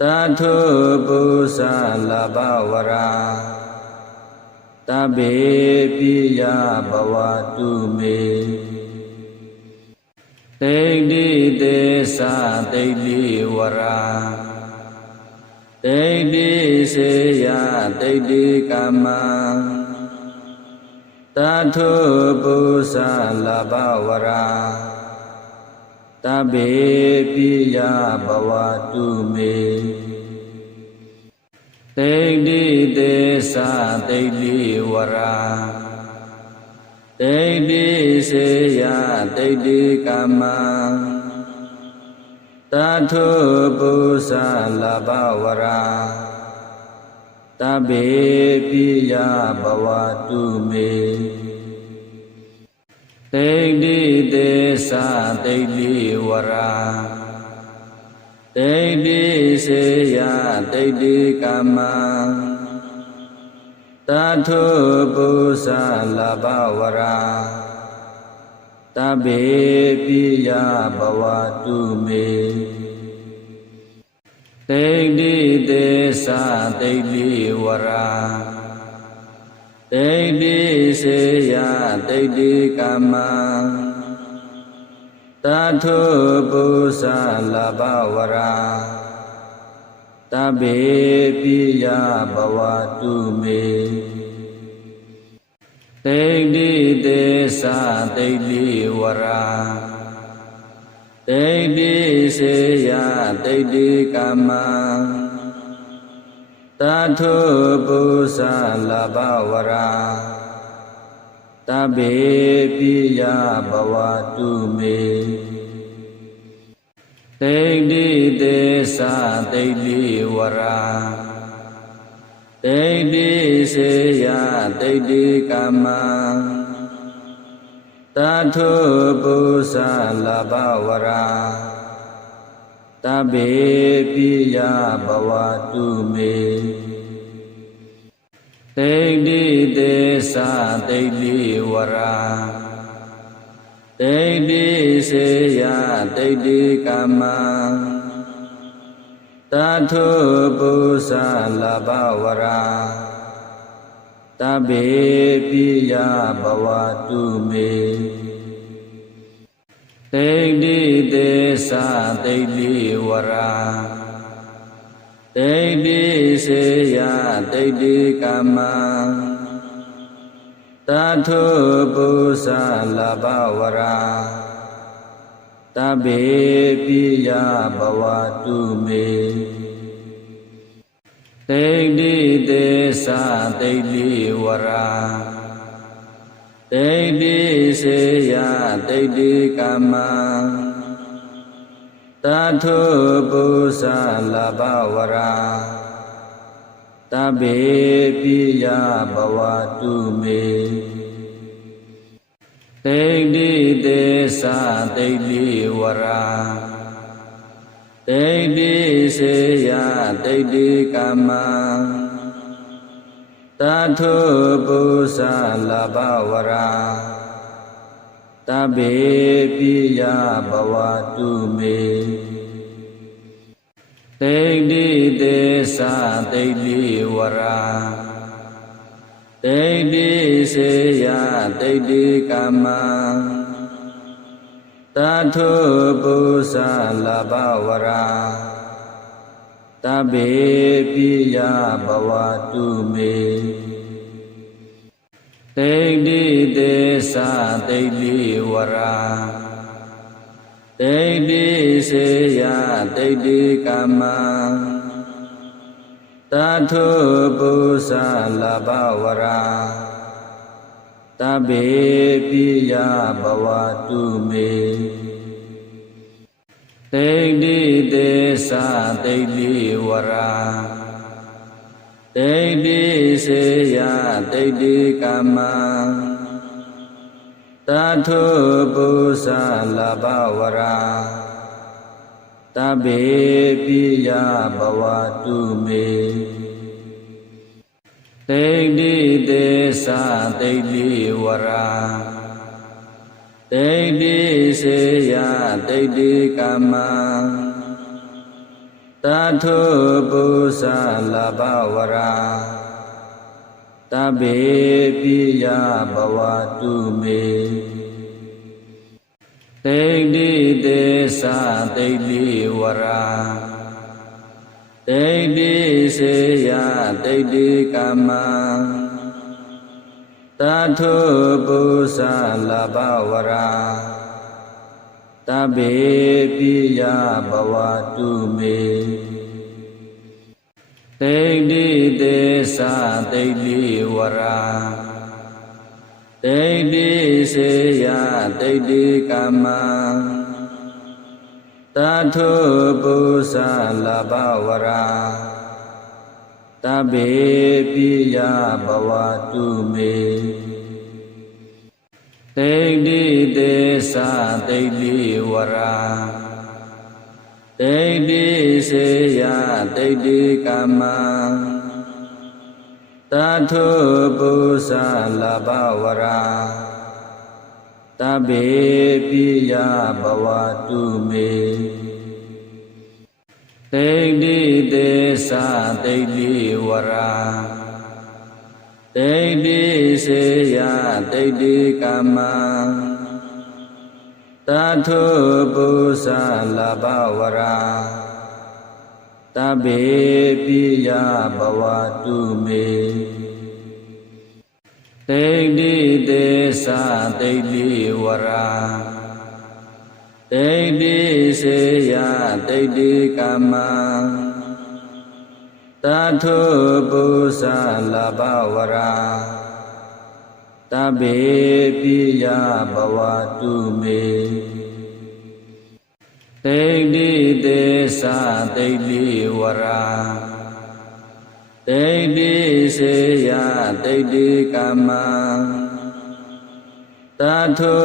တထုပုသလဘဝရာတဗ္ဗေပိယဘဝတုမေတိဋ္ဌိသေသတိဋ္ဌိဝရာတိဋ္ဌိစေယတိဋ္ဌိကမ္မတထုပုသလဘဝရာတဗ္ဗေပိယဘဝတုမေတိဋ္ဌိသေသတိဋ္ဌိဝရာတိဋ္ဌိစေယတိဋ္ဌိကမ္မတထုပုသလဘဝရာတဗ္ဗေပိယဘဝတုမေတိဋ္ဌိသေသတိဋ္ဌိဝရာတိဋ္ဌိစေယတိဋ္ဌိကမ္မတထုပုသလဘဝရာတဗ္ဗေပိယဘဝတုမေတိဋ္ဌိသေသတိဋ္ဌိဝရာတိဋ္ဌိစေယတိဋ္ဌိကမ္မတထုပုသလဘဝရာတဗ္ဗေပိယဘဝတုမေတိဋ္ဌိသေသတိဋ္ဌိဝရာတိဋ္ဌိစေယတိဋ္ဌိကမ္မတထုပုသလဘဝရာတဗ္ဗေပိယဘဝတုမေတိဋ္ဌိသေသတိဋ္ဌိဝရာတိဋ္ဌိစေယတိဋ္ဌိကမ္မတထုပုသလဘဝရာတဗ္ဗေပိယဘဝတုမေ တိဋ္ဌိသေသတိဋ္ဌိဝရာတိဋ္ဌိစေယတိဋ္ဌိကမ္မတထုပု္ပ္ပလဘဝရာတဗ္ဗေပိယဘဝတုမေတိဋ္ဌိသေသတိဋ္ဌိဝရာတိဋ္ဌိစေယတိဋ္ဌိကမ္မတထုပု္ပ္ပလဘဝရာတဗ္ဗေပိယဘဝတုမေတိဋ္ဌိသေသတိဋ္ဌိဝရာတိဋ္ဌိစေယတိဋ္ဌိကမ္မတထုပု္ပ္ပလဘဝရာတဗ္ဗေပိယဘဝတုမေတိဋ္ဌိသေသတိဋ္ဌိဝရာတိဋ္ဌိစေယတိဋ္ဌိကမ္မတထုပု္ပ္ပလဘဝရာတဗ္ဗေပိယဘဝတုမေတိဋ္ဌိသေသတိဋ္ဌိဝရာတိဋ္ဌိစေယတိဋ္ဌိကမ္မတထုပု္ပ္ပလဘဝရာတဗ္ဗေပိယဘဝတုမေတိဋ္ဌိသေသတိဋ္ဌိဝရာတိဋ္ဌိစေယတိဋ္ဌိကမ္မတထုပု္ပ္ပလဘဝရာတဗ္ဗေပိယဘဝတုမေတိဋ္ဌိသေသတိဋ္ဌိဝရာတိဋ္ဌိစေယတိဋ္ဌိကမ္မတထုပု္ပ္ပလဘဝရာတဗ္ဗေပိယဘဝတုမေတိဋ္ဌိသေသတိဋ္ဌိဝရာတိဋ္ဌိစေယတိဋ္ဌိကမ္မတထုပု္ပ္ပလဘဝရာတဗ္ဗေပိယဘဝတုမေတိဋ္ဌိသေသတိဋ္ဌိဝရာတိဋ္ဌိစေယတိဋ္ဌိကမ္မတထုပု္ပ္ပလဘဝရာတဗ္ဗေပိယဘဝတုမေတိဋ္ဌိသေသတိဋ္ဌိဝရာတိဋ္ဌိစေယတိဋ္ဌိကမ္မတထုပု္ပ္ပလဘဝရာတဗ္ဗေပိယဘဝတုမေတိဋ္ဌိသေသတိဋ္ဌိဝရာတိဋ္ဌိစေယတိဋ္ဌိကမ္မတထုပု္ပ္ပလဘဝရာတဗ္ဗေပိယဘဝတုမေတိဋ္ဌိသေသတိဋ္ဌိဝရာတိဋ္ဌိစေယတိဋ္ဌိကမ္မတထုပု္ပ္ပလဘဝရာတဗ္ဗေပိယဘဝတုမေတိဋ္ဌိသေသတိဋ္ဌိဝရာတိဋ္ဌိစေယတိဋ္ဌိကမ္မတထုပု္ပ္ပလဘဝရာတဗ္ဗေပိယဘဝတုမေတိဋ္ဌိသေသတိဋ္ဌိဝရာတိဋ္ဌိစေယတိဋ္ဌိကမ္မတထု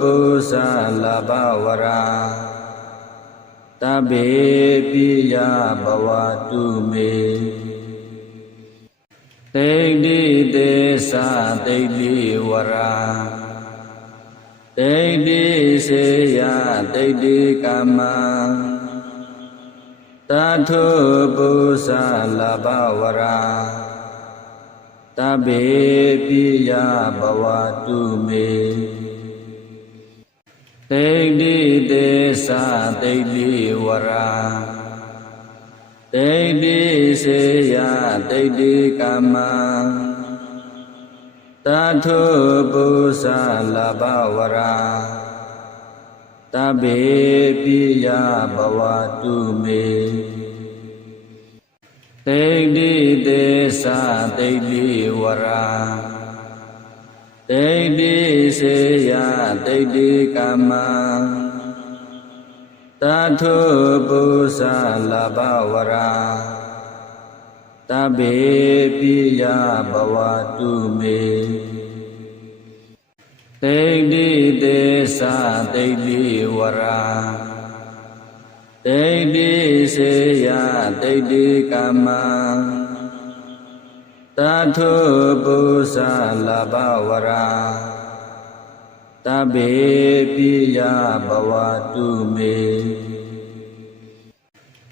ပု္ပ္ပလဘဝရာတဗ္ဗေပိယဘဝတုမေတ တိဋ္ဌိသေသတိဋ္ဌိဝရာဒိဋ္ဌိစေယဒိဋ္ဌိကာမတထုပု္ပ္ပလဘဝရာတဗ္ဗေပိယဘဝတုမေဒိဋ္ဌိသေသဒိဋ္ဌိဝရာဒိဋ္ဌိစေယဒိဋ္ဌိကာမတထုပု္ပ္ပလဘဝရာတဗ္ဗေပိယဘဝတုမေဒိဋ္ဌိသေသဒိဋ္ဌိဝရာဒိဋ္ဌိစေယဒိဋ္ဌိကာမတထုပု္ပ္ပလဘဝရာတဗ္ဗေပိယဘဝတုမေဒိဋ္ဌိသေသဒိဋ္ဌိဝရာဒိဋ္ဌိစေယဒိဋ္ဌိကာမတထုပု္ပ္ပလဘဝရာတဗ္ဗေပိယဘဝတုမေ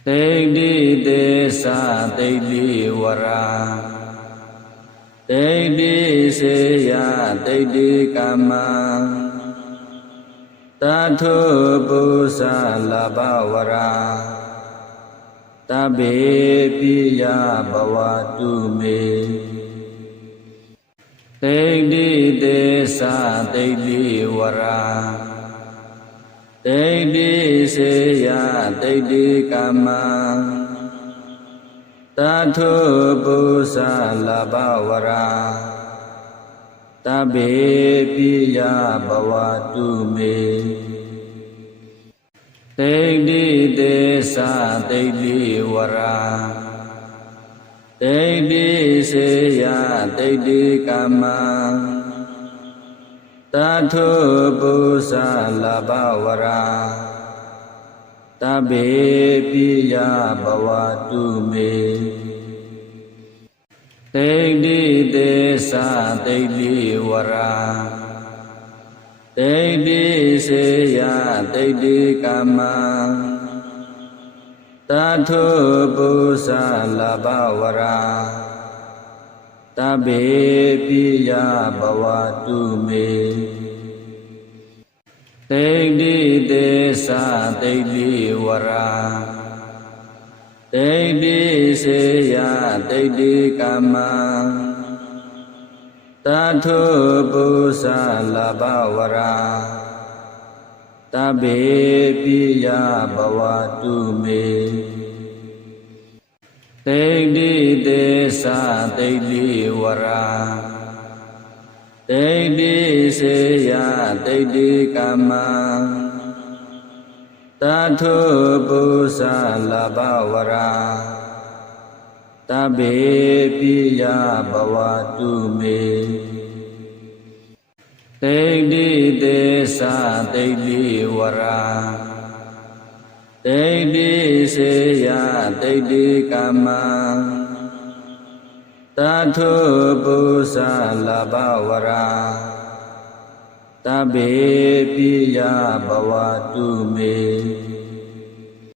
ဒိဋ္ဌိသေသဒိဋ္ဌိဝရာဒိဋ္ဌိစေယဒိဋ္ဌိကာမတထုပု္ပ္ပလဘဝရာတဗ္ဗေပိယဘဝတုမေဒိဋ္ဌိသေသဒိဋ္ဌိဝရာဒိဋ္ဌိစေယဒိဋ္ဌိကာမတထုပု္ပ္ပလဘဝရာတဗ္ဗေပိယဘဝတုမေဒိဋ္ဌိသေသဒိဋ္ဌိဝရာဒိဋ္ဌိစေယဒိဋ္ဌိကာမတထုပု္ပ္ပလဘဝရာတဗ္ဗေပိယဘဝတုမေဒိဋ္ဌိသေသဒိဋ္ဌိဝရာဒိဋ္ဌိစေယဒိဋ္ဌိကာမတထုပု္ပ္ပလဘဝရာတဗ္ဗေပိယဘဝတုမေဒိဋ္ဌိသေသဒိဋ္ဌိဝရာဒိဋ္ဌိစေယဒိဋ္ဌိကာမတထုပု္ပ္ပလဘဝရာတဗ္ဗေပိယဘဝတုမေဒိဋ္ဌိသေသဒိဋ္ဌိဝရာဒိဋ္ဌိစေယဒိဋ္ဌိကာမတထုပု္ပ္ပလဘဝရာတဗ္ဗေပိယဘဝတုမေဒိဋ္ဌိသေသဒိဋ္ဌိဝရာဒိဋ္ဌိစေယဒိဋ္ဌိကာမတထုပု္ပ္ပလဘဝရာတဗ္ဗေပိယဘဝတုမေ